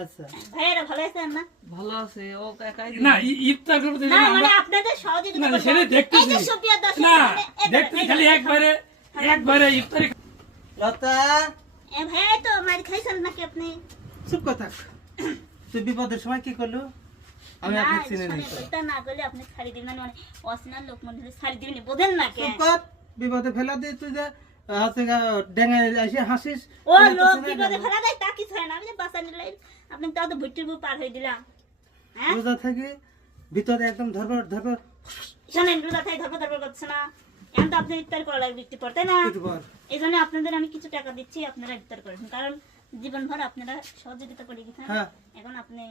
আচ্ছা। ভাইয়েরা ভালো আছেন না? ভালো আছে ও একাই না ই- ইফতার করতে না মানে আপনাদের সহযোগিতা না, সেটা দেখতেছি। এই যে সুপ্রিয়া দর্শক না মানে এই ধরেন, দেখতে খালি একবারে একবারে ইফতারি লতা। এ ভাইয়া তো মার খাইছেন নাকি আপনি? চুপ কথা। তুই বিপদের সময় কি করল? আমি না, আপনাকে চিনে শোনেন, নিই না করলে আপনি ছাড়ি দিবেন মানে অসিনার লোক মনে ছাড়ি দিবেন বোঝেন না কে। চুপ কর বিপদে ফেলা দিয়ে তুই যে। হাতে এসে হাসিস ও লোক বিপদে ফেলা দেয় তা কিছু আমি যে নিলে আপনি তাও তো ভুট্টির পার হয়ে দিলাম। হ্যাঁ? রোজা থেকে ভিতরে একদম ধরবর ধরবর শোনেন রোজা থাই ধর্ম ধর্ম করছে না। এখন তো ইফতার করা লাগবে তাই না? এই জন্য আপনাদের আমি কিছু টাকা দিচ্ছি আপনারা ইফতার করেন। কারণ জীবনভর আপনারা সহযোগিতা করে গেছেন। হ্যাঁ। এখন আপনি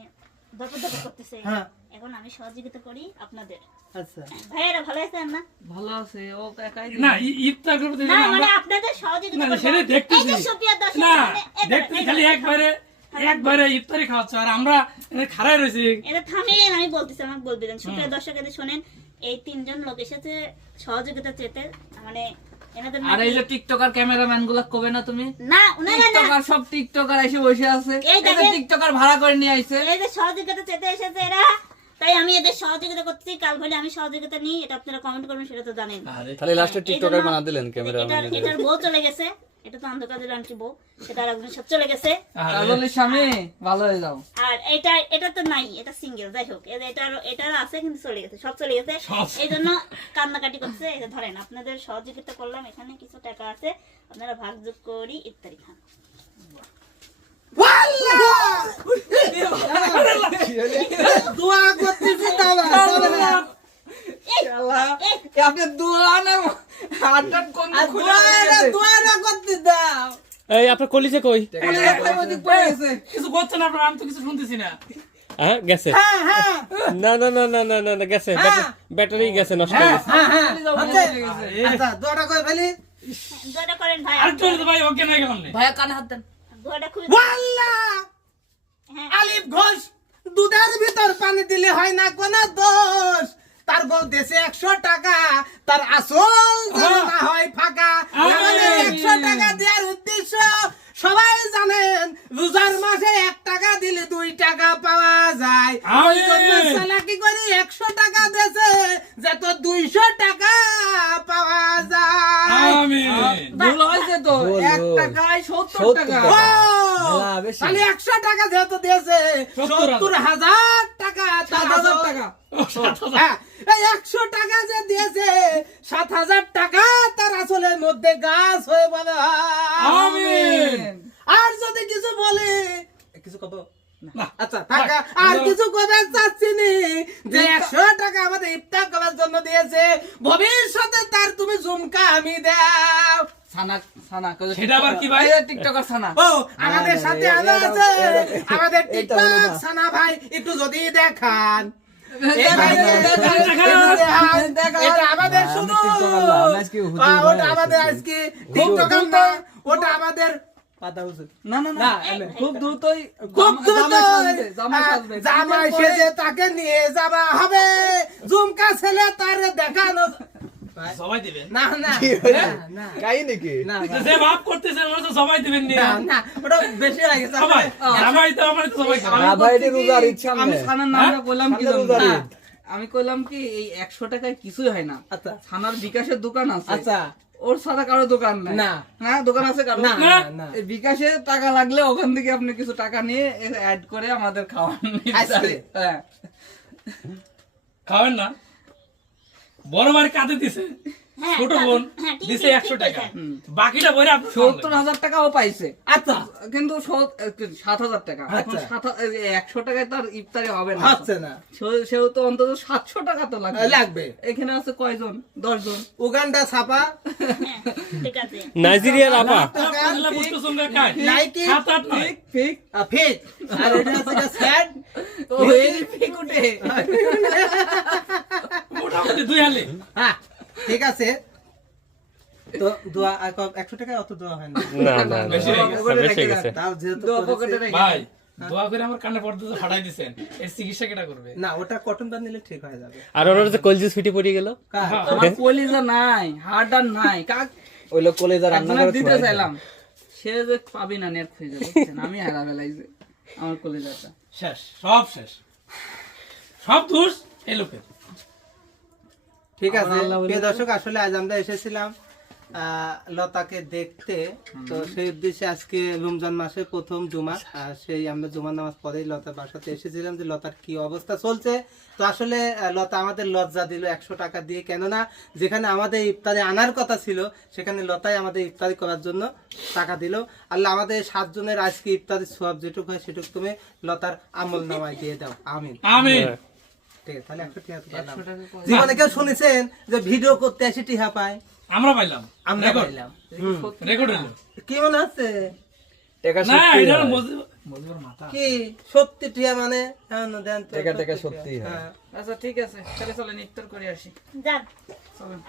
করতেছে। হ্যাঁ। এখন আমি সহযোগিতা করি আপনাদের। আচ্ছা। ভাইয়েরা ভালো আছেন না ভালো আছে ও একাই না ইফতার করতে না মানে আপনাদের সহযোগিতা না, সেটা দেখতেছি। এই যে সুপ্রিয়া দর্শক না এই ধরেন, দেখতে খালি একবারে একবারে ইফতারি খাওয়াচ্ছে আর আমরা খাড়াই রয়েছি। এটা থামেন আমি বলতেছি আমাকে বলতে দেন সুপ্রিয়া দর্শক এদের শোনেন এই তিনজন লোক এসেছে সহযোগিতা চেতে মানে আর এই যে টিকটকার ক্যামেরাম্যানগুলা কবে না তুমি? না টিকটকার সব টিকটকার এসে বসে আছে। এই যে টিকটকার ভাড়া করে নিয়ে আইছে। এই যে সহযোগিতা চেতে এসেছে এরা। তাই আমি এদের সহযোগিতা করতেছি। কাল ভরে আমি সহযোগিতা নিই। এটা আপনারা কমেন্ট করবেন সেটা তো জানেন। তাহলে লাস্টে টিকটকার বানা দিলেন ক্যামেরা এটার এটার বউ চলে গেছে। এটা তো অন্ধকারের আন্টি বউ সেটা আর একজন সব চলে গেছে। কাজলের স্বামী ভালো হয়ে যাও। আর এটা এটা তো নাই এটা সিঙ্গেল যাই হোক। এটার এটার আছে কিন্তু চলে গেছে সব চলে গেছে। এই জন্য কান্নাকাটি করছে। ধরেন আপনাদের সহযোগিতা করলাম এখানে কিছু টাকা আছে আপনারা ভাগযোগ করি ইত্যাদি খান। দোয়া করতেছি এই, আর খুলে দোয়া পড়ে গেছে। দোয়া না করতে দাও। এই আপনার কলিজে কই? খুলে একটা ওদিক পড়ে গেছে। কিছু করছে না আমি তো কিছু শুনতেছি না। হ্যাঁ গেছে। হ্যাঁ হ্যাঁ। না না না না না না না গেছে। ব্যাটারি- ব্যাটারি গেছে নষ্ট হয়ে গেছে। হ্যাঁ হ্যাঁ খুলে যাও, হচ্ছে? খুলে গেছে। আচ্ছা দোয়াটা করে ফেলি দোয়াটা করেন ভাই আর চলে ভাই ওকে না। কেমন ভাইয়া কানে হাত দেন। দোয়াটা খুবই ওয়াল্লাহ! হ্যাঁ। আলিফ ঘোষ দুধের ভিতর পানি দিলে হয় না কোন দোষ। তার বউ দেশে একশো টাকা তার আসল না হয়। ফাঁকা। একশো টাকা দেওয়ার উদ্দেশ্য সবাই জানেন রোজার মাসে এক টাকা দিলে দুই টাকা পাওয়া যায়। চালাকি করে একশো টাকা দেশে যত দুইশো টাকা পাওয়া যায়। ভুল হয়েছে তো। এক টাকায় সত্তর টাকা। খালি টাকা যেহেতু দিয়েছে টাকা টাকা। হ্যাঁ, এই একশো টাকা যে দিয়েছে সাত হাজার টাকা তার আসলের মধ্যে গাছ হয়ে বলে। আমিন। আর যদি কিছু বলি কিছু না। আচ্ছা টাকা আর কিছু কথা চাচ্ছি নি? যে একশো টাকা আমাদের ইফতার করার জন্য দিয়েছে ভবিষ্যতে তার তুমি ঝুমকা আমি দাও সেটা আবার কি ভাই? টিকটকার ছানা ও আমাদের সাথে এ- আলো এটা- আছে। আমাদের টিকটক সানা ভাই একটু যদি দেখান। দেখান, দেখান, দেখান, দেখান। এটা আমাদের শুধু। আমি টিকটকার না, আমি আজকে হুজুর আহ, ওটা আমাদের আজকে টিকটকার না ওটা আমাদের পাতা হুজুর না না না, না খুব দ্রুতই খুব দ্রুত। জামাই সেজে তাকে নিয়ে যাওয়া হবে। ঝুমকা ছেলে তার দেখানো সবাই দিবেন? না না না, না কাই নাকি যে ভাব করতেছেন ওরা তো সবাই দিবেন না, না ওটা বেশি হয়ে গেছে সবাই জামাই তো আমার তো সবাই খাবে। আমি না কি, রোজার ঈদ আমি ছানার নামটা কইলাম কি না। আমি কইলাম কি এই একশো টাকায় কিছুই হয় না। আচ্ছা। ছানার বিকাশের দোকান আছে। আচ্ছা। ওর ছাড়া কারও দোকান নাই। না। হ্যাঁ দোকান আছে কারও? না না। না। বিকাশে টাকা লাগলে ওখান থেকে আপনি কিছু টাকা নিয়ে অ্যাড করে আমাদের খাওয়ান? হ্যাঁ। খাবেন না? বড় ভাই কাঁদে দিছে হ্যাঁ, ছোট বোন হ্যাঁ, দিছে একশো টাকা। বাকিটা আপনি সত্তর হাজার টাকাও পাইছে। আচ্ছা। কিন্তু সাত হাজার টাকা। আচ্ছা। একশো টাকায় তার ইফতারি হবে না। হচ্ছে না। সেও তো অন্তত সাতশো টাকা তো লাগবে। লাগবে। এখানে আছে কয়জন? দশজন। উগান্ডা ছাপা। হ্যাঁ, ঠিক আছে। নাইজেরিয়ার আপা। আট নয়। আর এটা যে স্যাড। ও উঠে। মোটামুটি দুই হালি। হ্যাঁ ঠিক আছে। তো দোয়া একশো টাকায় অত দোয়া হয় না। না না না, বেশি হয়ে গেছে। বেশি হয়ে গেছে। তাও যেহেতু দোয়া করেছে- পকেটে রেখে ভাই দোয়া করে আমার কানে পর্দা ফাটাই দিছেন এর চিকিৎসা কেটা করবে? না ওটা কটন বান নিলে ঠিক হয়ে যাবে। আর ওর যে কলজি ছুটি পড়ে গেল? হ্যাঁ। আমার কলিজা নাই হার্ট আর নাই। কাক? ওই লোক কলেজা রান্না করে দিতে চাইলাম। সে যে পাবি না নেট খুঁজে বুঝছেন আমি হারা বেলাইছে আমার কলিজাটা। শেষ সব শেষ। সব দোষ এই লোকের। ঠিক আছে প্রিয় দর্শক আসলে আজ আমরা এসেছিলাম লতাকে দেখতে। তো সেই উদ্দেশ্যে আজকে রমজান মাসের প্রথম জুমা আর সেই আমরা জুমার নামাজ পরেই লতার বাসাতে এসেছিলাম যে লতার কি অবস্থা চলছে। তো আসলে লতা আমাদের লজ্জা দিল একশো টাকা দিয়ে কেননা যেখানে আমাদের ইফতারি আনার কথা ছিল সেখানে লতাই আমাদের ইফতারি করার জন্য টাকা দিল। আল্লাহ আমাদের সাতজনের আজকে ইফতারি সোয়াব যেটুকু হয় সেটুকু তুমি লতার আমল নামায় দিয়ে দাও। আমিন। আমি জীবনে কেউ শুনেছেন যে ভিডিও করতে এসে টিহা পায়? আমরা পাইলাম। আমরা রেকর্ড পাইলাম। রেকর্ড হলো। কি মনে আছে? না এটা কি? সত্যি টিয়া মানে? হ্যাঁ, দেন তো, টাকা টাকা সত্যি হ্যাঁ। আচ্ছা ঠিক আছে। তাহলে চলেন ইফতার করে আসি। যান। চলেন।